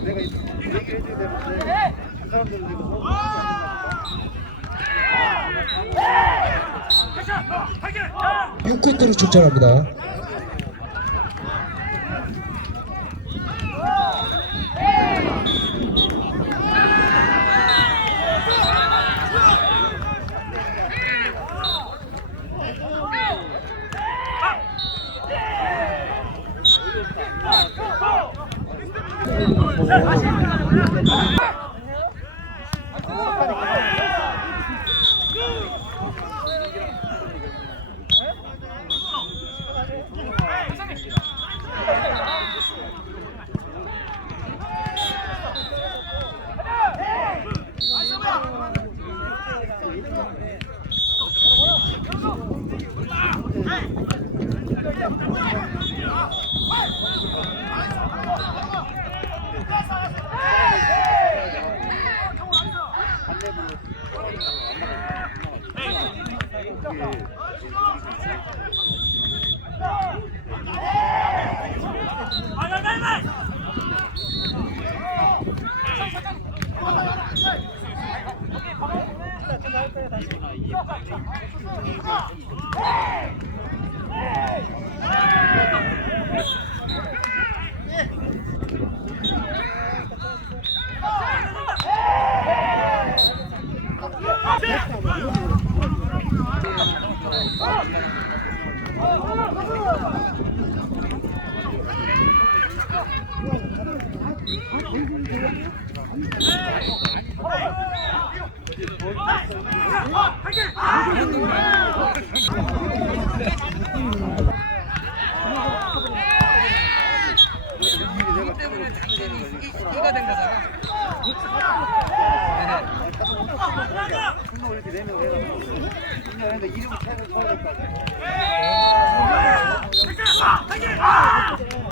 내가 얘기해줘야 되는데 그 사람들은 지금 너무 안 된다. 6쿼터로 출전합니다. Yeah. 이름 차를 쳐야 될거 아니야.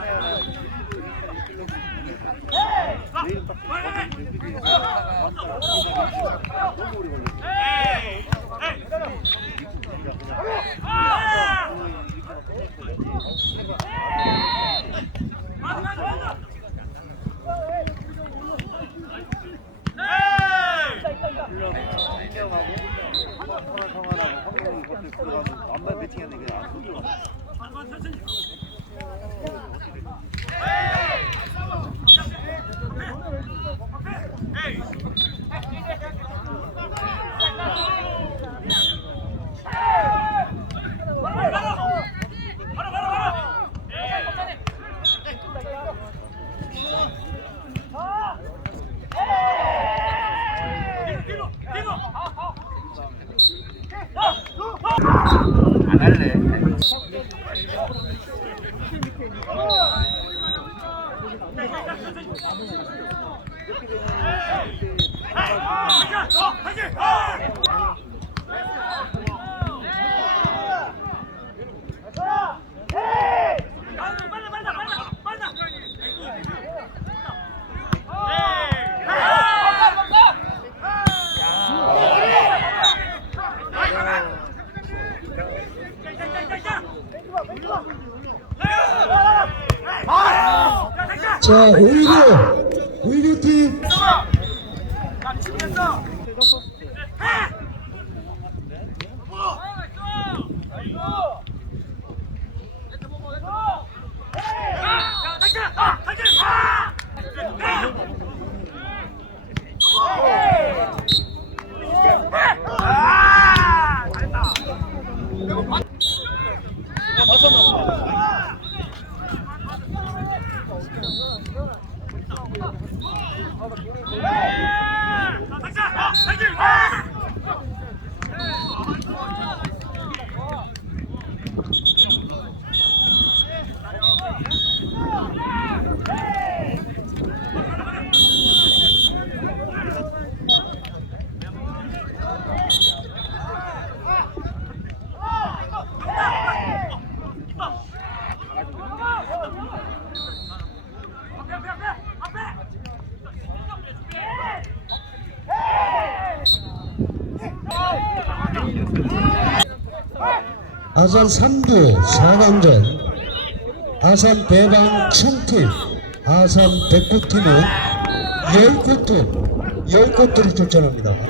말해야 내일은 딱 너무 오래 걸려. 신경하고 성한 성한하고 성형이 것들 들어가면 안만 매칭했는데 그냥 안 들어가. 안 할래. 자, 오이고, 오이고 팀. 야 준비했어 자, 다시! 아, 다시! 아! 아! 잘했다. 자, 다시! 아, 다시! 아! 앞에, 앞에, 앞에! 앞에! 아산 3부 4강전 아산 대방 청팀 아산 백구팀은 10코트 10코트를 출전합니다.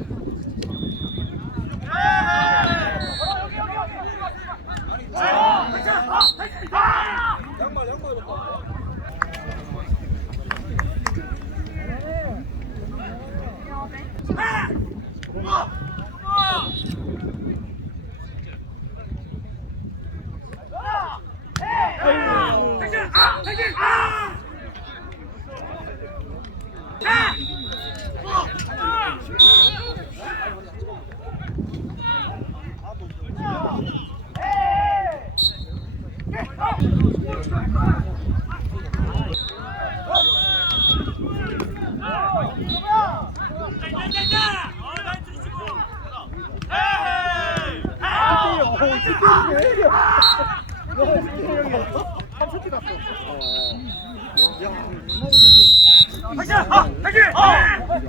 아, 다시! 아!